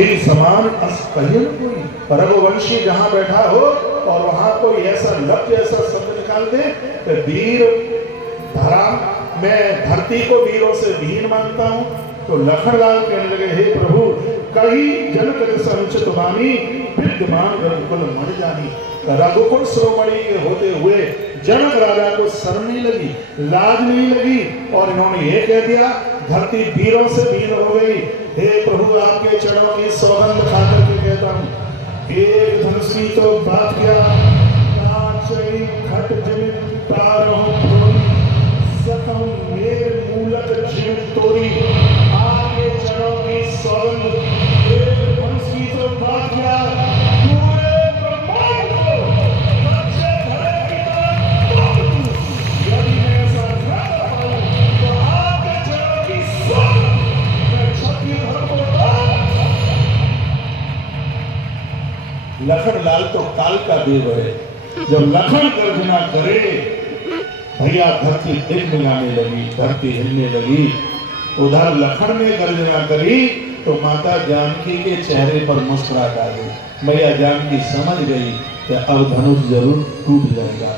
तेरी समान अस कहिए न कोई। रघुवंशी जहां बैठा हो और वहां कोई ऐसा लफ्ज ऐसा शब्द निकाल दे कि वीर धरा, मैं धरती को वीरों से वीर मानता हूं। तो लखनलाल कहने लगे, हे प्रभु कई जनक संचित वाणी विद्यमान रघुकुल मर जानी। रघुकुल शिरोमणि के होते हुए जनक राजा को शर्म नहीं लगी, लाज नहीं लगी, और इन्होंने ये कह दिया धरती वीरों से वीर हो गई। हे प्रभु आपके चरणों की सौगंध खाकर के कहता हूं, एक धनुषी तो बात किया खट जमिन तारों सकम मेर मूलक जीव तोरी। आपके चरणों की सौगंध, एक धनुषी तो बात किया पूरे ब्रह्मांड को बच्चे धरे की तरह तोड़ दूं। यदि मैं ऐसा न कर पाऊं तो आपके चरणों की सौगंध मैं छत्तीसगढ़ को लखनलाल तो काल का देव है। जब लखन गर्जना करे भैया धरती टिकमिलाने लगी, धरती हिलने लगी। उधर लखन ने गर्जना करी तो माता जानकी के चेहरे पर मुस्कुराहट आ गई। मैया जानकी समझ गई कि अब धनुष जरूर टूट जाएगा।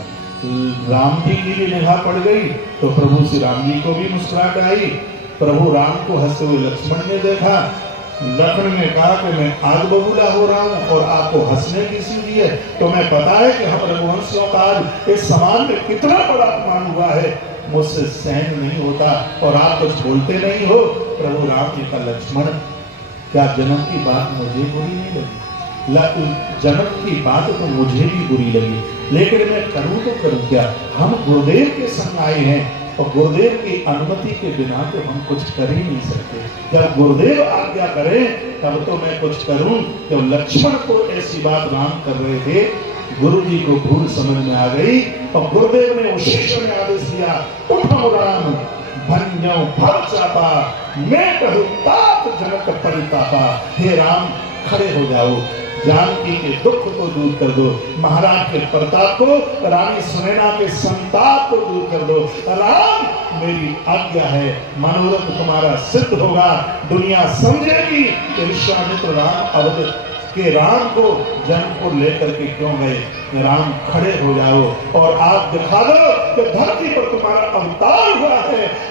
राम जी की भी निगाह पड़ गई तो प्रभु श्री राम जी को भी मुस्कुराहट आई। प्रभु राम को हंसते हुए लक्ष्मण ने देखा। लखन ने कहा कि मैं आग बबूला हो रहा हूं और आपको हंसने की सीढ़ी है। तो मैं पता है कि हम रघुवंशियों का आज इस समाज में कितना बड़ा अपमान हुआ है, मुझसे सहन नहीं होता और आप कुछ बोलते नहीं हो। प्रभु राम जी का लक्ष्मण, क्या जन्म की बात मुझे बुरी नहीं लगी? जन्म की बात तो मुझे भी बुरी लगी, लेकिन मैं करूं तो करूं क्या? हम गुरुदेव के संग आए हैं और गुरुदेव की अनुमति के बिना तो हम कुछ कर ही नहीं सकते। जब गुरुदेव आज्ञा करें तब तो मैं कुछ करूं। तो लक्ष्मण को ऐसी बात राम कर रहे थे, गुरु जी को भूल समझ में आ गई और गुरुदेव ने उसी समय आदेश दिया, उठो राम भन्यो भव चापा, मैं कहूं तात जनक परितापा। हे राम खड़े हो जाओ, जानकी के दुख को दूर कर दो, महाराज के प्रताप को, रानी सुनैना के संताप को दूर कर दो। राम मेरी आज्ञा है, मनोरथ तुम्हारा सिद्ध होगा। दुनिया समझेगी कि विश्वामित्र राम अवध के राम को जन्म को लेकर के क्यों गए। राम खड़े हो जाओ और आप दिखा दो कि धरती पर तुम्हारा अवतार